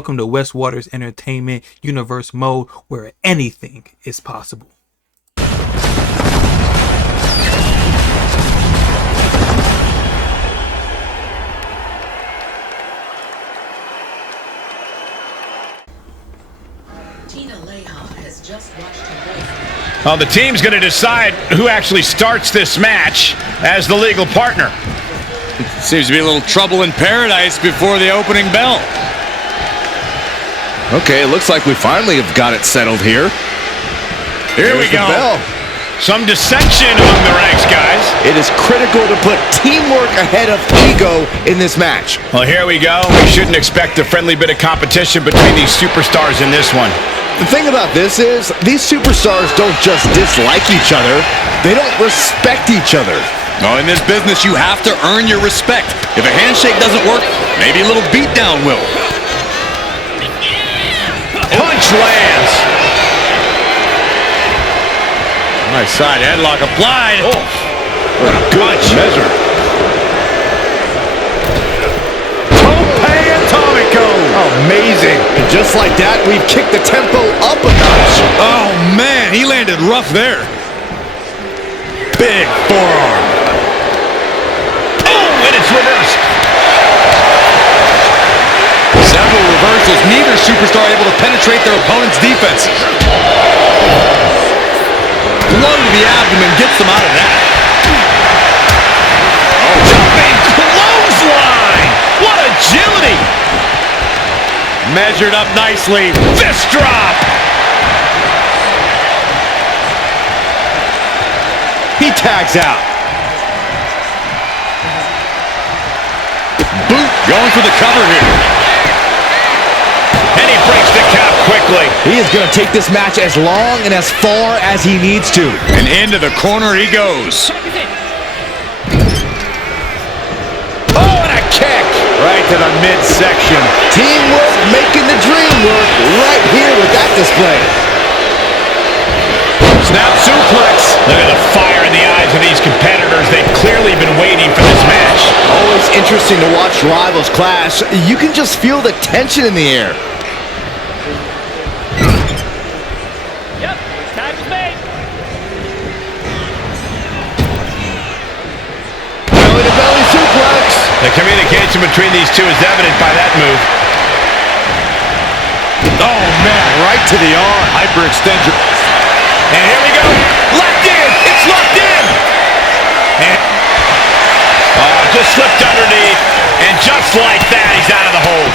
Welcome to Westwater's Entertainment Universe mode, where anything is possible. Well, the team's going to decide who actually starts this match as the legal partner. Seems to be a little trouble in paradise before the opening bell. Okay, it looks like we finally have got it settled here. Here we go. Some dissension among the ranks, guys. It is critical to put teamwork ahead of ego in this match. Well, here we go. We shouldn't expect a friendly bit of competition between these superstars in this one. The thing about this is, these superstars don't just dislike each other, they don't respect each other. No, in this business, you have to earn your respect. If a handshake doesn't work, maybe a little beatdown will. Punch lands. Nice side headlock applied. Oh, what a good measure. Amazing. And just like that, we've kicked the tempo up a notch. Oh, man, he landed rough there. Big forearm. Oh, and it's reversed. Several reversals. Neither superstar able to penetrate their opponent's defenses. Blow to the abdomen gets them out of that. Oh, jumping clothesline. What agility. Measured up nicely. Fist drop. He tags out. Boot going for the cover here. And he breaks the count quickly. He is going to take this match as long and as far as he needs to. And into the corner he goes. Right to the midsection. Teamwork making the dream work right here with that display. Snap suplex. Look at the fire in the eyes of these competitors. They've clearly been waiting for this match. Always interesting to watch rivals clash. You can just feel the tension in the air. Yep, time is made. Belly to belly suplex. The communication between these two is evident by that move. Oh, man, right to the arm. Hyperextension. And here we go. Locked in. It's locked in. And just slipped underneath. And just like that, he's out of the hold.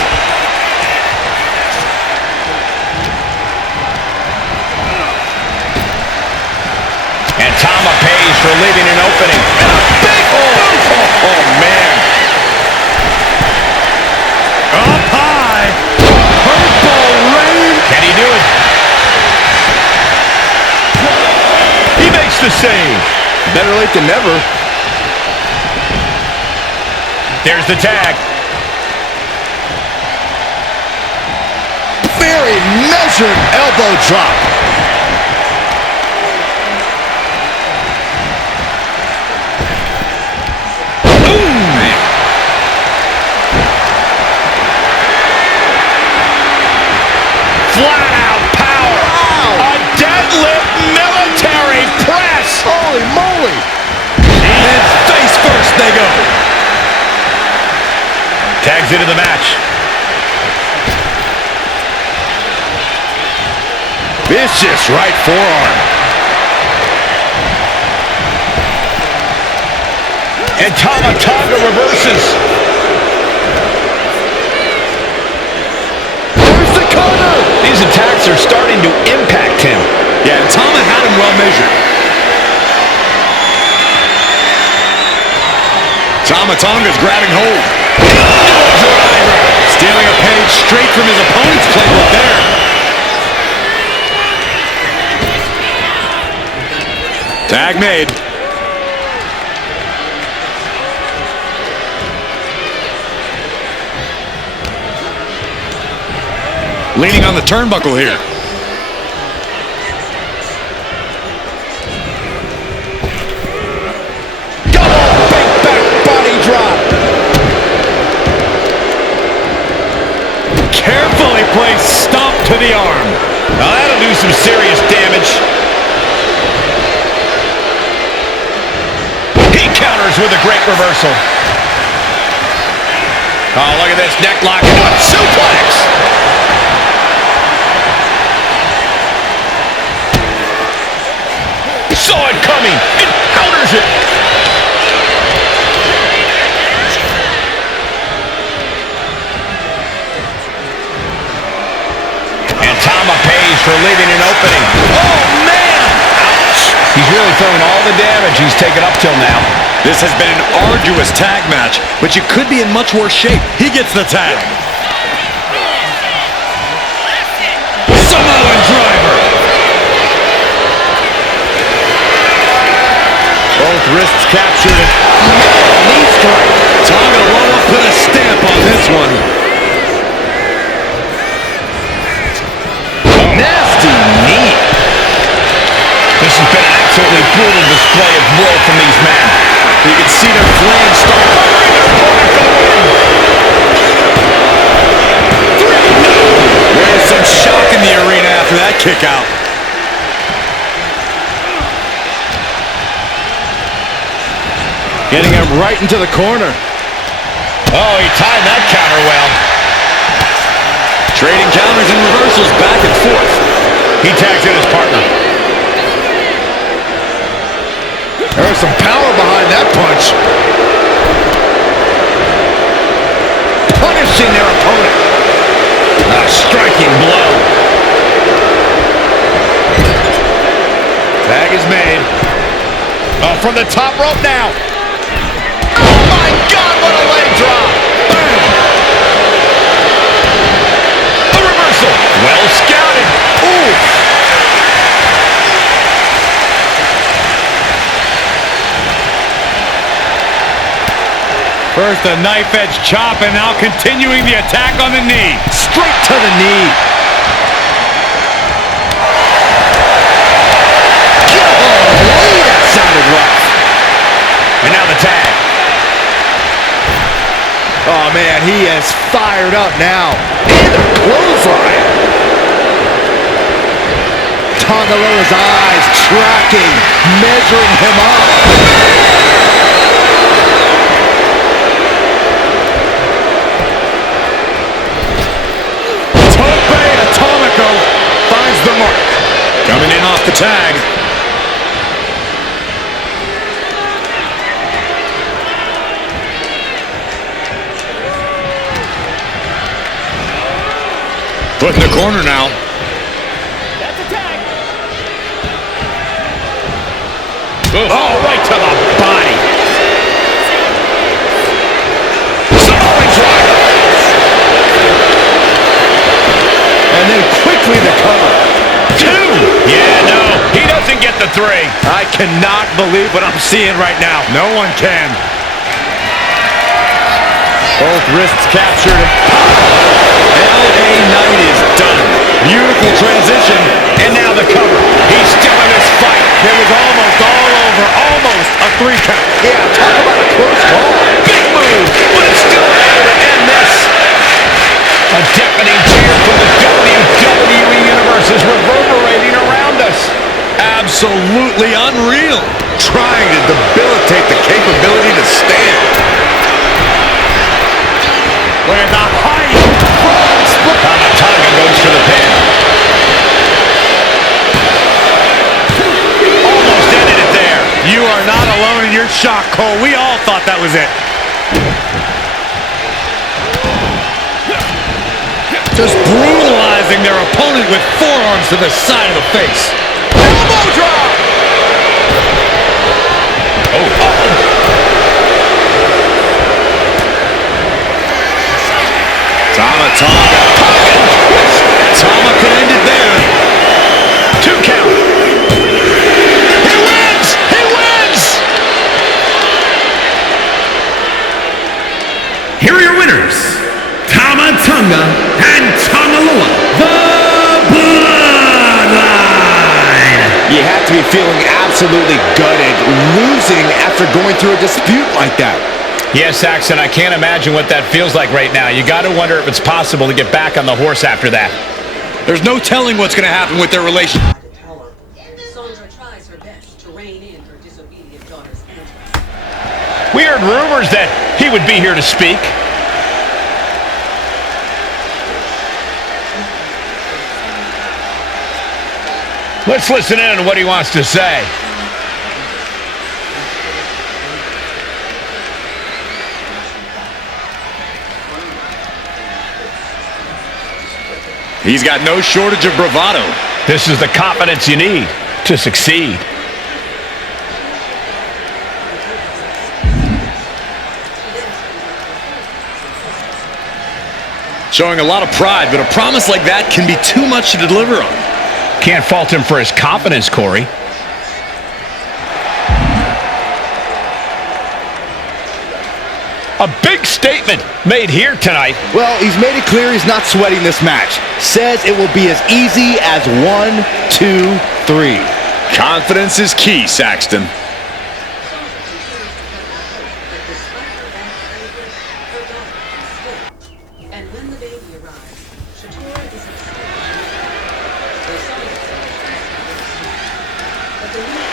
And Tama pays for leaving an opening. And a big move. Oh, man. Up high. Purple rain. Can he do it? He makes the save. Better late than never. There's the tag. Very measured elbow drop. Flat-out power. Wow. A deadlift military press. Holy moly. And face first they go. Tags into the match. Vicious right forearm. And Tama Tonga reverses. These attacks are starting to impact him. Yeah, Tama had him well measured. Tama Tonga's grabbing hold. Stealing a page straight from his opponent's playbook there. Tag made. Leaning on the turnbuckle here. Big back body drop. Careful he placed stomp to the arm. Now that'll do some serious damage. He counters with a great reversal. Oh, look at this. Neck lock into a suplex. Saw it coming. It counters it. And Tama pays for leaving an opening. Oh, man. Ouch. He's really throwing all the damage he's taken up till now. This has been an arduous tag match, but you could be in much worse shape. He gets the tag. Samoan driver. Both wrists captured. Knee strike. Tonga Loa put a stamp on this one. Nasty knee. This has been an absolutely brutal display of will from these men. You can see their flames start covering their opponent for the win. There is some shock in the arena after that kick out. Getting him right into the corner. Oh, he timed that counter well. Trading counters and reversals back and forth. He tags in his partner. There's some power behind that punch. Punishing their opponent. A striking blow. Tag is made. Oh, from the top rope now. Oh, my God, what a leg drop. Boom. A reversal. Well scouted. Ooh. First a knife edge chop and now continuing the attack on the knee. Straight to the knee. Golly, that sounded rough. And now the tag. Oh, man, he is fired up now. And a clothesline. Tonga Loa's eyes tracking, measuring him up. Finds the mark. Coming in off the tag. Put in the corner now. That's a tag. Oh, right to the body. Samoan driver. And then quickly the cover. 2. Yeah, no, he doesn't get the 3. I cannot believe what I'm seeing right now. No one can. Both wrists captured. LA Knight is done. Beautiful transition. And now the cover. He's still in this fight. It was almost all over. Almost a 3 count. Yeah, talk about a close call. Big move, but it's still able to end this. A deafening cheer from the WWE Universe is reverberating around us. Absolutely unreal. Trying to debilitate the capability to stand. Where the height. Tonga goes for the pin. Almost ended it there. You are not alone in your shock, Cole. We all thought that was it. Just brutalizing their opponent with forearms to the side of the face. Elbow drop. Oh. Tonga. Tama could end it there. 2 count. He wins! He wins! Here are your winners, Tama Tonga and Tonga Loa, the Bloodline. You have to be feeling absolutely gutted, losing after going through a dispute like that. Yes, Saxon, I can't imagine what that feels like right now. You got to wonder if it's possible to get back on the horse after that. There's no telling what's going to happen with their relationship. Sandra tries her best to rein in her disobedient daughter's antics. We heard rumors that he would be here to speak. Let's listen in on what he wants to say. He's got no shortage of bravado. This is the confidence you need to succeed. Showing a lot of pride, but a promise like that can be too much to deliver on. Can't fault him for his confidence, Corey. A big statement made here tonight. Well, he's made it clear he's not sweating this match. Says it will be as easy as 1, 2, 3. Confidence is key, Saxton. And when the baby arrives, Shatora is excited. They're selling it, but they need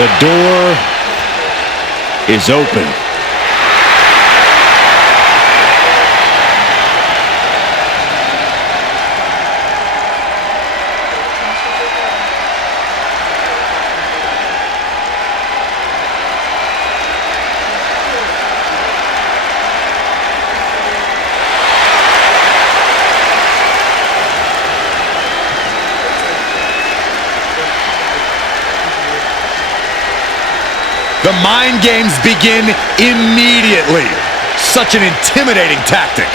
The door is open. The mind games begin immediately. Such an intimidating tactic.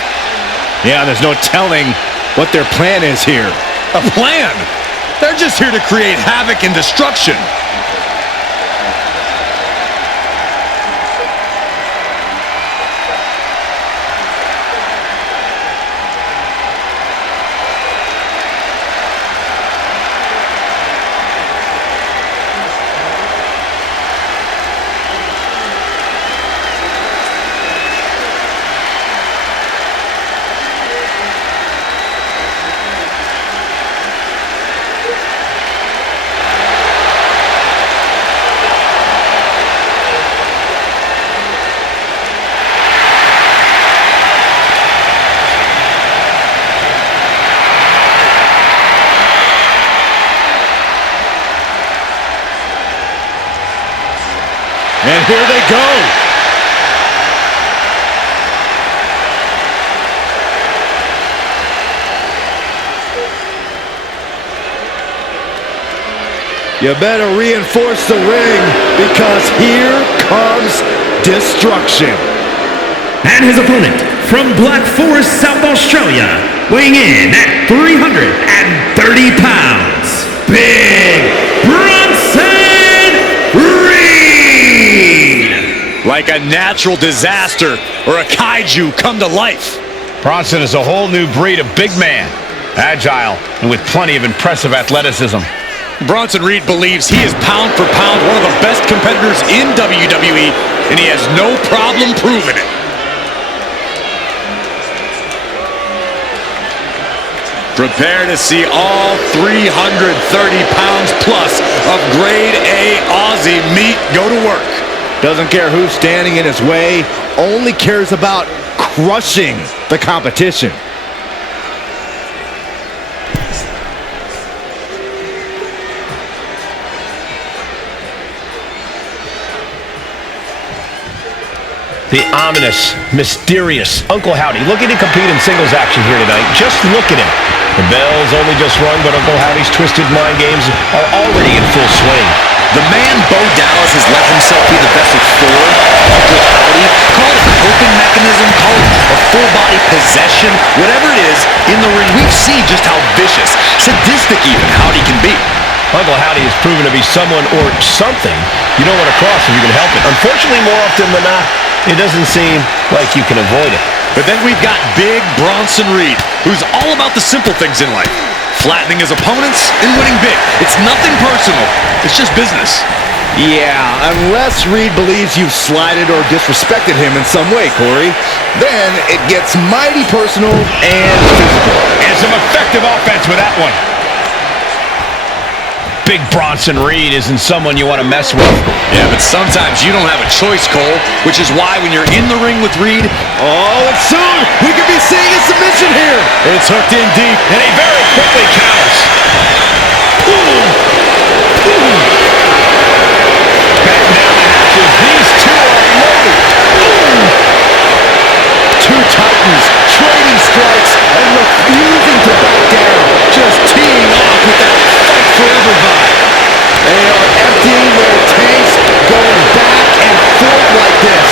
Yeah, there's no telling what their plan is here. A plan? They're just here to create havoc and destruction. And here they go. You better reinforce the ring because here comes destruction. And his opponent from Black Forest, South Australia, weighing in at 330 pounds, Big Bronson Reed! Like a natural disaster or a kaiju come to life. Bronson is a whole new breed of big man. Agile and with plenty of impressive athleticism. Bronson Reed believes he is pound for pound one of the best competitors in WWE, and he has no problem proving it. Prepare to see all 330 pounds plus of grade A Aussie meat go to work. Doesn't care who's standing in his way, only cares about crushing the competition. The ominous, mysterious Uncle Howdy looking to compete in singles action here tonight. Just look at him. The bell's only just rung, but Uncle Howdy's twisted mind games are already in full swing. The man Bo Dallas has let himself be the best of four. Uncle Howdy, call it a coping mechanism, call it a full-body possession, whatever it is, in the ring, we've seen just how vicious, sadistic even, Howdy can be. Uncle Howdy has proven to be someone or something you don't want to cross if you can help it. Unfortunately, more often than not, it doesn't seem like you can avoid it. But then we've got Big Bronson Reed, who's all about the simple things in life. Flattening his opponents and winning big. It's nothing personal. It's just business. Yeah, unless Reed believes you've slighted or disrespected him in some way, Corey, then it gets mighty personal and physical. And some effective offense with that one. Big Bronson Reed isn't someone you want to mess with. Yeah, but sometimes you don't have a choice, Cole, which is why when you're in the ring with Reed, and soon we could be seeing a submission here. it's hooked in deep. And he very quickly counters. Batten down the hatches. These two are loaded. Two titans trading strikes and refusing to back down. Just teeing off with that fight forever vibe. They are emptying their tanks, going back and forth like this.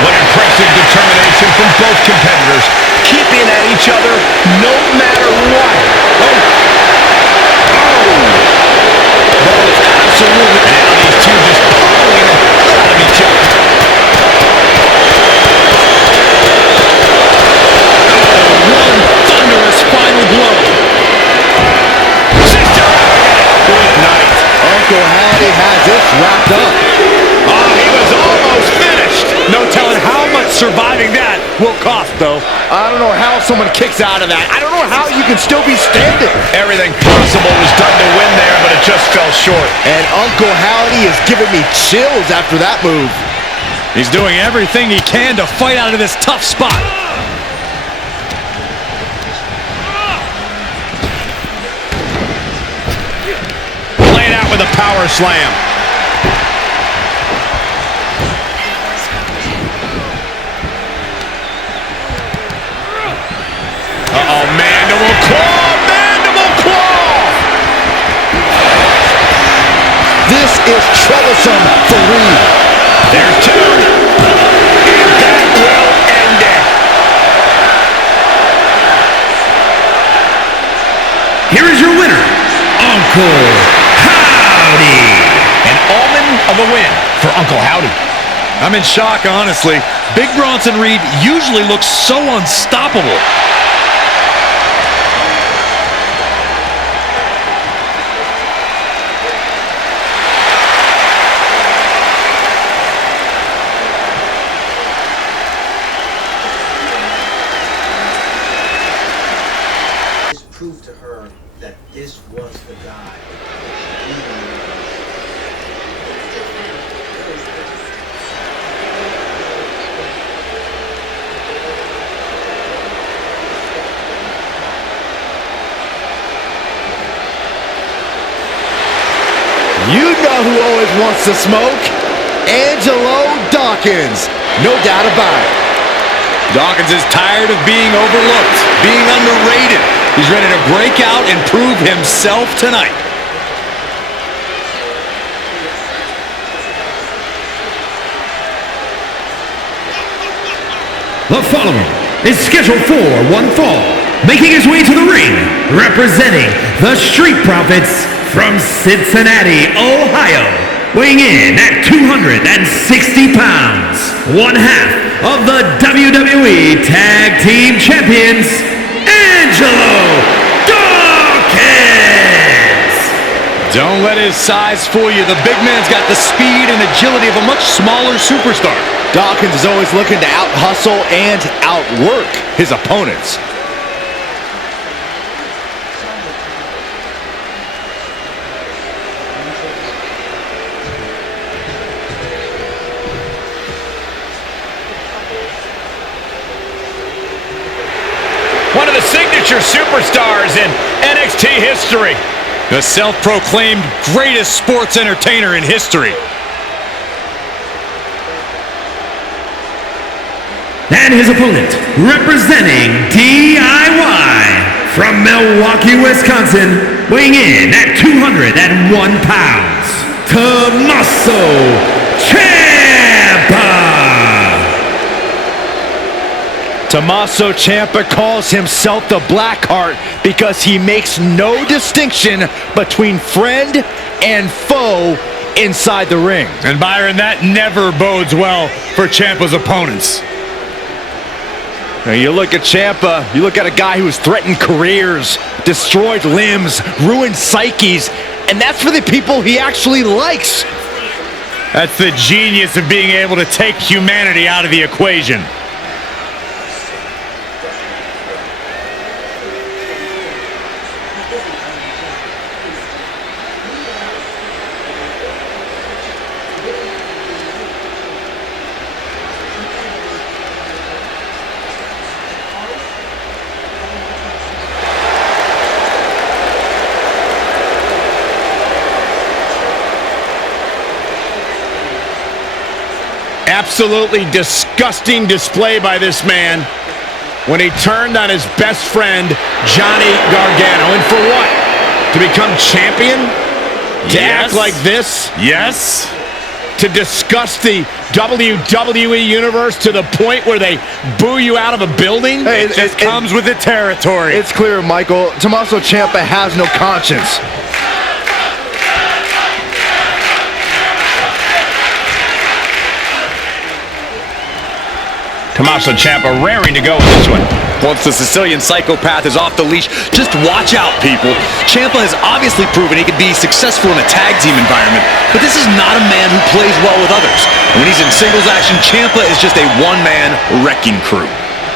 What impressive determination from both competitors. Keeping at each other no matter what. Absolutely. And now these two just pulling the hell out of each other. One thunderous final blow. Sister Good night. Uncle Howdy has this wrapped up. Oh, he was almost finished. No telling how much surviving that will cost, though. I don't know how someone kicks out of that. I don't know how you can still be standing. Everything possible was done to win there, but it just fell short. And Uncle Howdy is giving me chills after that move. He's doing everything he can to fight out of this tough spot. Laid out with a power slam. Uh-oh, mandible claw, mandible claw! This is troublesome for Reed. There's two. And that will end it. Here is your winner, Uncle Howdy. An omen of a win for Uncle Howdy. I'm in shock, honestly. Big Bronson Reed usually looks so unstoppable. Prove to her that this was the guy. You know who always wants to smoke? Angelo Dawkins. No doubt about it. Dawkins is tired of being overlooked, being underrated. He's ready to break out and prove himself tonight. The following is scheduled for one fall, making his way to the ring, representing the Street Profits from Cincinnati, Ohio, weighing in at 260 pounds, one half of the WWE Tag Team Champions, Angelo Dawkins! Don't let his size fool you. The big man's got the speed and agility of a much smaller superstar. Dawkins is always looking to out-hustle and outwork his opponents. One of the signature superstars in NXT history. The self-proclaimed greatest sports entertainer in history. And his opponent, representing DIY from Milwaukee, Wisconsin, weighing in at 201 pounds, Tommaso Ciampa. Tommaso Ciampa calls himself the Blackheart because he makes no distinction between friend and foe inside the ring. And Byron, that never bodes well for Ciampa's opponents. Now you look at Ciampa, you look at a guy who has threatened careers, destroyed limbs, ruined psyches, and that's for the people he actually likes. That's the genius of being able to take humanity out of the equation. Absolutely disgusting display by this man when he turned on his best friend, Johnny Gargano. And for what? To become champion? To act like this? Yes. To discuss the WWE Universe to the point where they boo you out of a building? Hey, it comes with the territory. It's clear, Michael, Tommaso Ciampa has no conscience. Tommaso Ciampa raring to go with this one. Once the Sicilian psychopath is off the leash, just watch out, people. Ciampa has obviously proven he can be successful in a tag team environment, but this is not a man who plays well with others. And when he's in singles action, Ciampa is just a one-man wrecking crew.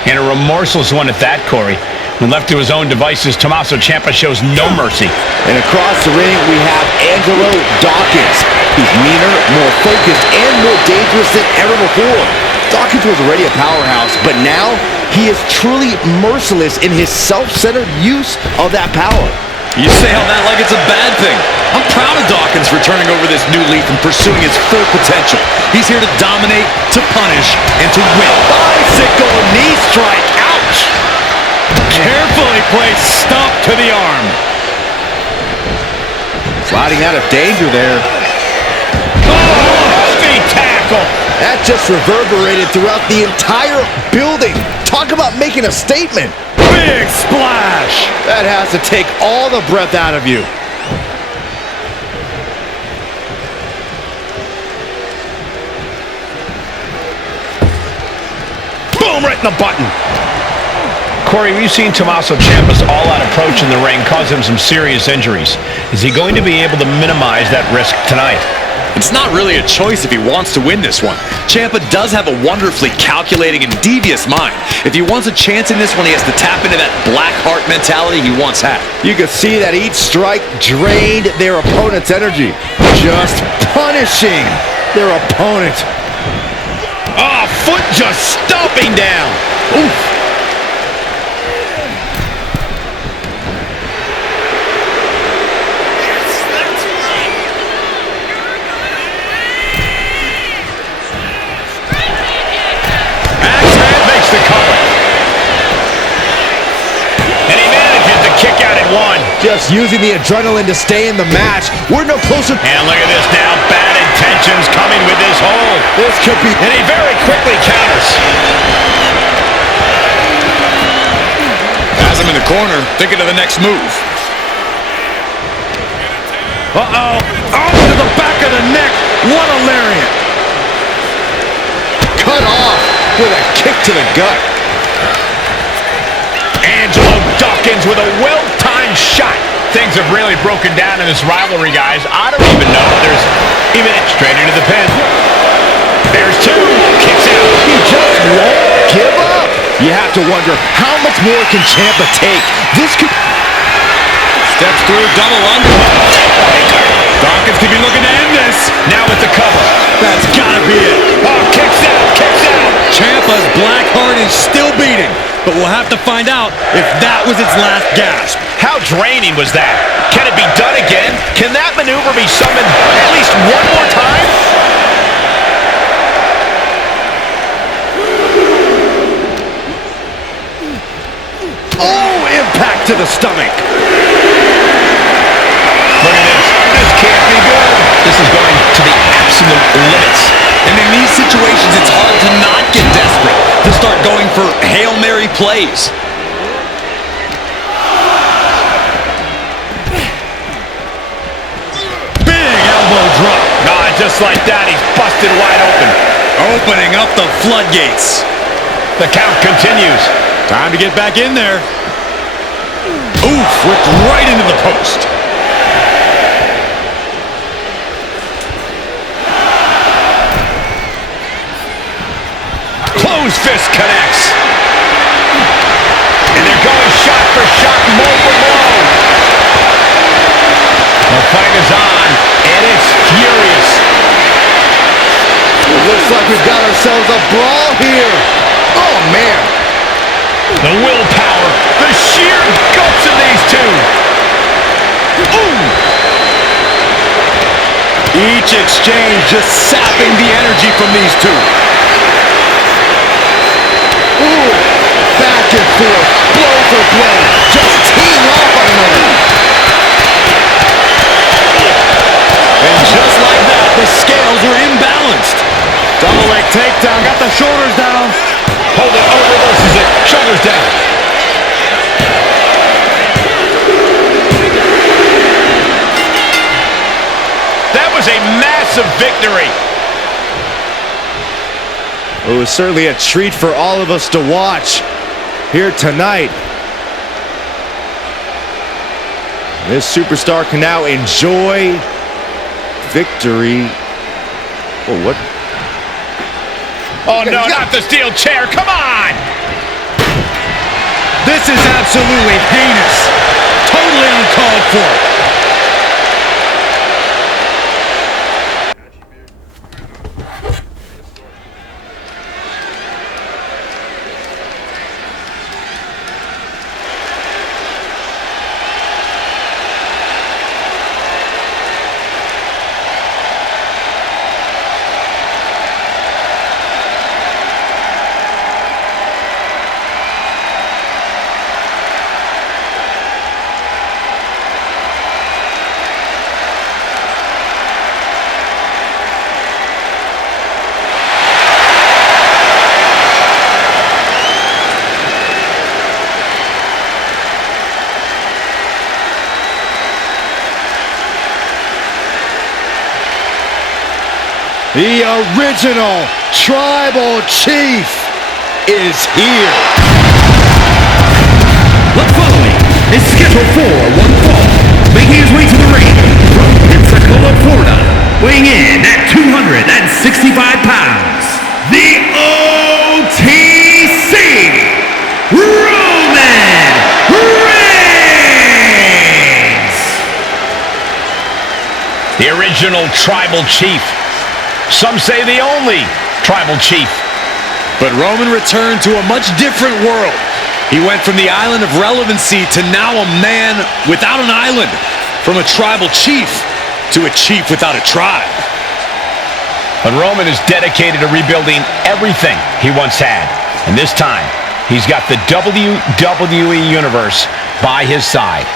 And a remorseless one at that, Corey. When left to his own devices, Tommaso Ciampa shows no mercy. And across the ring, we have Angelo Dawkins. He's meaner, more focused, and more dangerous than ever before. Dawkins was already a powerhouse, but now he is truly merciless in his self-centered use of that power. You say all that like it's a bad thing. I'm proud of Dawkins for turning over this new leaf and pursuing his full potential. He's here to dominate, to punish, and to win. Bicycle knee strike. Ouch! Carefully placed stomp to the arm. Sliding out of danger there. Heavy tackle. That just reverberated throughout the entire building. Talk about making a statement. Big splash. That has to take all the breath out of you. Boom, right in the button. Corey, we've seen Tommaso Ciampa's all-out approach in the ring cause him some serious injuries. Is he going to be able to minimize that risk tonight? It's not really a choice if he wants to win this one. Ciampa does have a wonderfully calculating and devious mind. If he wants a chance in this one, he has to tap into that Blackheart mentality he once had. You can see that each strike drained their opponent's energy. Just punishing their opponent. Oh, foot just stomping down. Oof. The cover. And he manages to kick out at one. Just using the adrenaline to stay in the match. We're no closer. And look at this now. Bad intentions coming with this hold. This could be. And he very quickly counters. Has him in the corner, thinking of the next move. Uh-oh. Oh, to the back of the neck. What a lariat. Cut off with a kick to the gut. Angelo Dawkins with a well-timed shot. Things have really broken down in this rivalry, guys. I don't even know if there's even straight into the pin. There's two. Kicks out. He just won't give up. You have to wonder, how much more can Ciampa take? This could... Steps through, double underhook. Dawkins could be looking to end this. Now with the cover. That's gotta be it. Oh, kicks out, kicks out. Ciampa's Blackheart is still beating, but we'll have to find out if that was its last gasp. How draining was that? Can it be done again? Can that maneuver be summoned at least one more time? Oh, impact to the stomach. Look at this. This can't be good. This is going to the absolute limits. And in these situations, it's hard to not get desperate, to start going for Hail Mary plays. Big elbow drop. Nah, just like that, he's busted wide open. Opening up the floodgates. The count continues. Time to get back in there. Oof, whipped right into the post. Closed fist connects. And they're going shot for shot, blow for blow. The fight is on, and it's furious. It looks like we've got ourselves a brawl here. Oh, man. The willpower, the sheer guts of these two. Ooh! Each exchange just sapping the energy from these two. Ooh, back and forth, blow for blow, just teeing off on another. And just like that, the scales are imbalanced. Double leg takedown, got the shoulders down. Hold it, oh, reverses it, shoulders down. That was a massive victory. It was certainly a treat for all of us to watch here tonight. This superstar can now enjoy victory. Oh, what? Oh no, not the steel chair, come on! This is absolutely heinous. Totally uncalled for. The original Tribal Chief is here. The following is scheduled for one fall, making his way to the ring from Pensacola, Florida, weighing in at 265 pounds, the OTC, Roman Reigns! The original Tribal Chief. Some say the only Tribal Chief. But Roman returned to a much different world. He went from the island of relevancy to now a man without an island. From a tribal chief to a chief without a tribe. But Roman is dedicated to rebuilding everything he once had. And this time, he's got the WWE Universe by his side.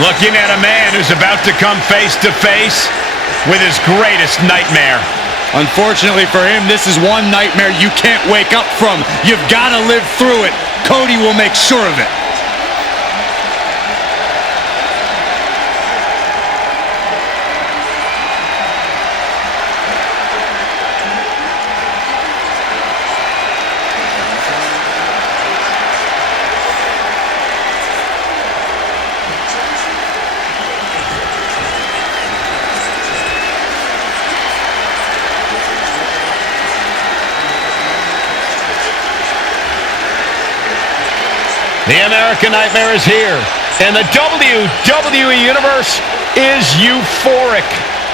Looking at a man who's about to come face to face with his greatest nightmare. Unfortunately for him, this is one nightmare you can't wake up from. You've got to live through it. Cody will make sure of it. The American Nightmare is here, and the WWE Universe is euphoric.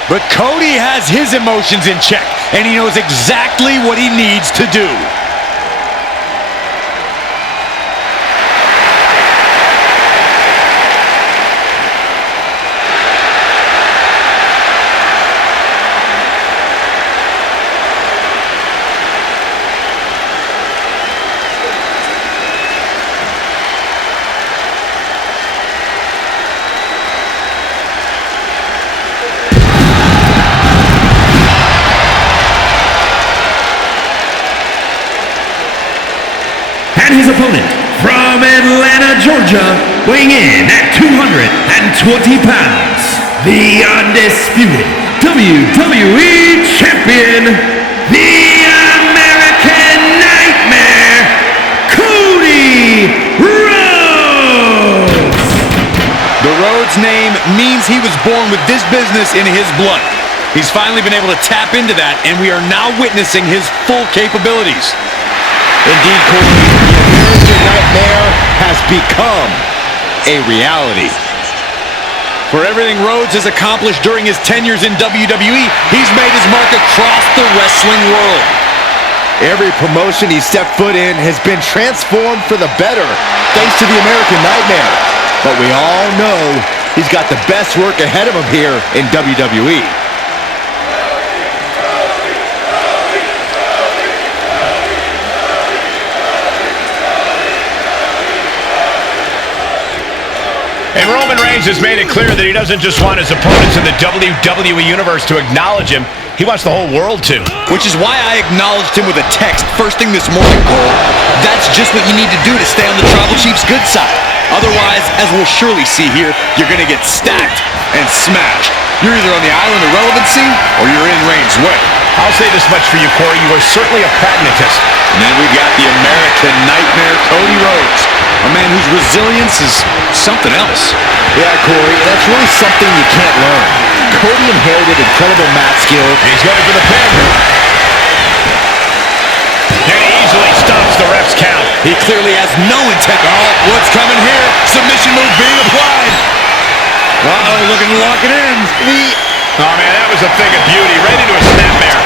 But Cody has his emotions in check, and he knows exactly what he needs to do. And his opponent, from Atlanta, Georgia, weighing in at 220 pounds, the undisputed WWE Champion, the American Nightmare, Cody Rhodes! The Rhodes name means he was born with this business in his blood. He's finally been able to tap into that, and we are now witnessing his full capabilities. Indeed, Cody, the American Nightmare has become a reality. For everything Rhodes has accomplished during his tenures in WWE, he's made his mark across the wrestling world. Every promotion he stepped foot in has been transformed for the better, thanks to the American Nightmare. But we all know he's got the best work ahead of him here in WWE. And Roman Reigns has made it clear that he doesn't just want his opponents in the WWE Universe to acknowledge him, he wants the whole world to. Which is why I acknowledged him with a text first thing this morning, Cole. That's just what you need to do to stay on the Tribal Chief's good side. Otherwise, as we'll surely see here, you're going to get stacked and smashed. You're either on the island of relevancy or you're in Reigns' way. I'll say this much for you, Corey. You are certainly a pragmatist. And then we got the American Nightmare, Cody Rhodes. A man whose resilience is something else. Yeah, Corey, that's really something you can't learn. Cody inherited incredible mat skill. He's going for the pin. And he easily stops the ref's count. He clearly has no intent. Oh, what's coming here? Submission move being applied. Uh-oh, looking to lock it in. Oh, man, that was a thing of beauty. Right into a snapmare.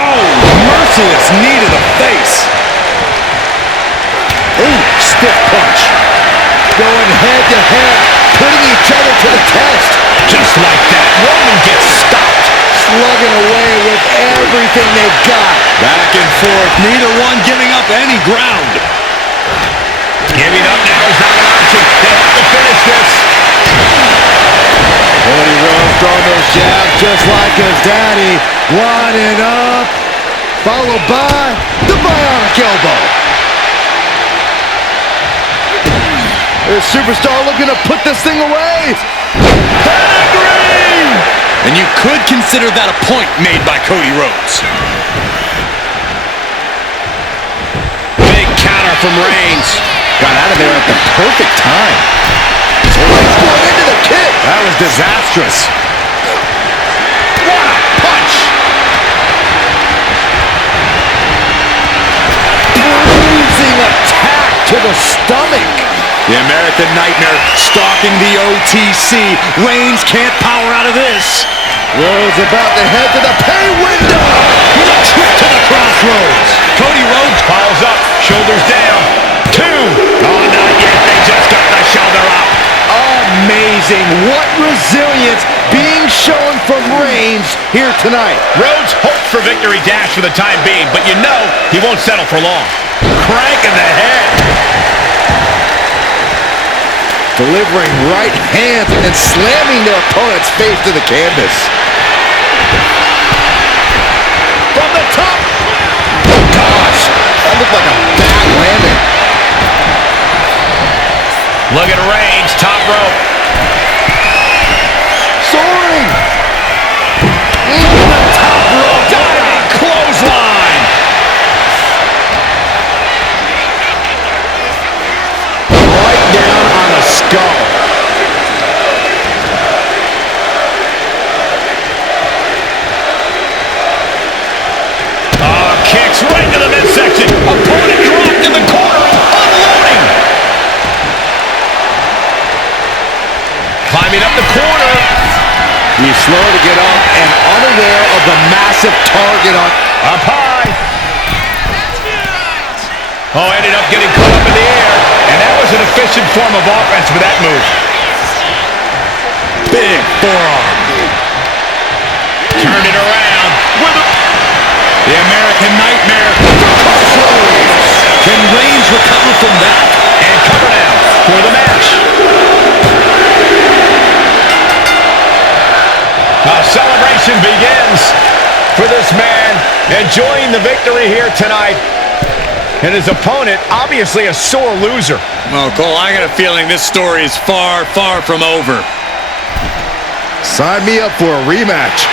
Oh, merciless knee to the face. Ooh, stiff punch. Going head to head, putting each other to the test. Just like that, Roman gets stopped. Slugging away with everything they've got. Back and forth, neither one giving up any ground. Giving up now is not an option. They have to finish this. Cody Rhodes throwing those jabs just like his daddy. Winding up, followed by the bionic elbow. The superstar looking to put this thing away. Pedigree! And you could consider that a point made by Cody Rhodes. Big counter from Reigns. Got out of there at the perfect time. Reigns going into the kick. That was disastrous. What a punch! Bruising attack to the stomach. The American Nightmare stalking the OTC. Reigns can't power out of this. Rhodes about to head to the pay window. With a trip to the crossroads. Cody Rhodes Piles up, shoulders down. 2. Oh, not yet. They just got the shoulder up. Amazing. What resilience being shown from Reigns here tonight. Rhodes hopes for victory dash for the time being, but you know he won't settle for long. Crank in the head. Delivering right hands and then slamming their opponent's face to the canvas. From the top. Oh, gosh. That looked like a bad landing. Look at Reigns, top rope. Soaring. Into the top rope. Diving clothesline. Right down on the skull. Oh, kicks right to the midsection. Opponent drops. Heading up the corner. He's slow to get up and unaware of the massive target on. Up high. Oh, ended up getting caught up in the air. And that was an efficient form of offense with that move. Big forearm. Turned it around. The American Nightmare. Can Reigns recover from that? And cover now for the match. A celebration begins for this man, enjoying the victory here tonight. And his opponent, obviously a sore loser. Well, Cole, I got a feeling this story is far, far from over. Sign me up for a rematch.